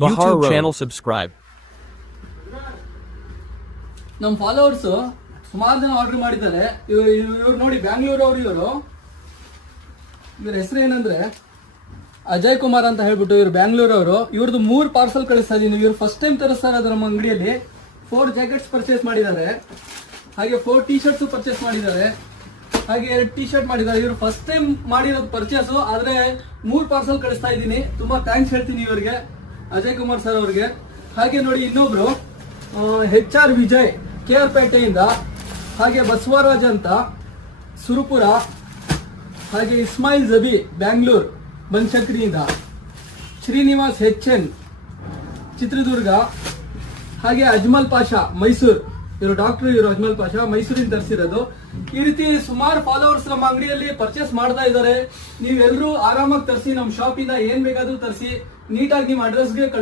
YouTube channel subscribe. ನಮ್ಮ followers ಸುಮಾರು ಜನ ಆರ್ಡರ್ ಮಾಡಿದ್ದಾರೆ. ಇವ್ರು ನೋಡಿ ಬ್ಯಾಂಗ್ಳೂರ್ ಅವರು. ಇವ್ರ ಹೆಸರು ಏನಂದ್ರೆ ಅಜಯ್ ಕುಮಾರ್ ಅಂತ ಹೇಳ್ಬಿಟ್ಟು ಇವ್ರು ಬ್ಯಾಂಗ್ಳೂರ್ ಅವರು. ಇವ್ರದ್ದು 3 ಪಾರ್ಸಲ್ ಕಳಿಸ್ತಾ ಇದೀನಿ. ಇವ್ರು ಫಸ್ಟ್ ಟೈಮ್ ತರಿಸ್ತಾ ಇರೋದು ನಮ್ಮ ಅಂಗಡಿಯಲ್ಲಿ. 4 ಜಾಕೆಟ್ಸ್ ಪರ್ಚೇಸ್ ಮಾಡಿದ್ದಾರೆ, ಹಾಗೆ 4 ಟಿ ಶರ್ಟ್ಸ್ ಪರ್ಚೇಸ್ ಮಾಡಿದ್ದಾರೆ, ಹಾಗೆ 2 ಟಿ ಶರ್ಟ್ ಮಾಡಿದ್ದಾರೆ. ಇವ್ರು ಫಸ್ಟ್ ಟೈಮ್ ಮಾಡಿರೋದು ಪರ್ಚೇಸ್, ಆದ್ರೆ 3 ಪಾರ್ಸಲ್ ಕಳಿಸ್ತಾ ಇದ್ದೀನಿ. ತುಂಬಾ ಥ್ಯಾಂಕ್ಸ್ ಹೇಳ್ತೀನಿ ಇವರಿಗೆ, ಅಜಯ್ ಕುಮಾರ್ ಸರ್ ಅವ್ರಿಗೆ. ಹಾಗೆ ನೋಡಿ ಇನ್ನೊಬ್ರು HR ವಿಜಯ್ KR ಪೇಟೆಯಿಂದ, ಹಾಗೆ ಬಸವರಾಜ್ ಅಂತ ಸುರಪುರ, ಹಾಗೆ ಇಸ್ಮಾಯಿಲ್ ಜಬಿ ಬ್ಯಾಂಗ್ಳೂರ್ ಬನಶಂಕರಿಯಿಂದ, ಶ್ರೀನಿವಾಸ್ HN ಚಿತ್ರದುರ್ಗ, ಹಾಗೆ ಅಜ್ಮಲ್ ಪಾಷಾ ಮೈಸೂರು. ಇವರು ಡಾಕ್ಟರ್, ಇವರು ಅಜ್ಮಲ್ ಪಾಷಾ ಮೈಸೂರಿಂದ ತರಿಸಿರೋದು. ಈ ರೀತಿ ಸುಮಾರು ಫಾಲೋವರ್ಸ್ ನಮ್ಮ ಅಂಗಡಿಯಲ್ಲಿ ಪರ್ಚೇಸ್ ಮಾಡ್ತಾ ಇದ್ದಾರೆ. ನೀವೆಲ್ಲರೂ ಆರಾಮಾಗಿ ತರಿಸಿ, ನಮ್ಮ ಶಾಪಿಂದ ಏನ್ ಬೇಕಾದ್ರೂ ತರಿಸಿ, ನೀಟಾಗಿ ನಿಮ್ಮ ಅಡ್ರೆಸ್ಗೆ ಕಳಿಸಿ.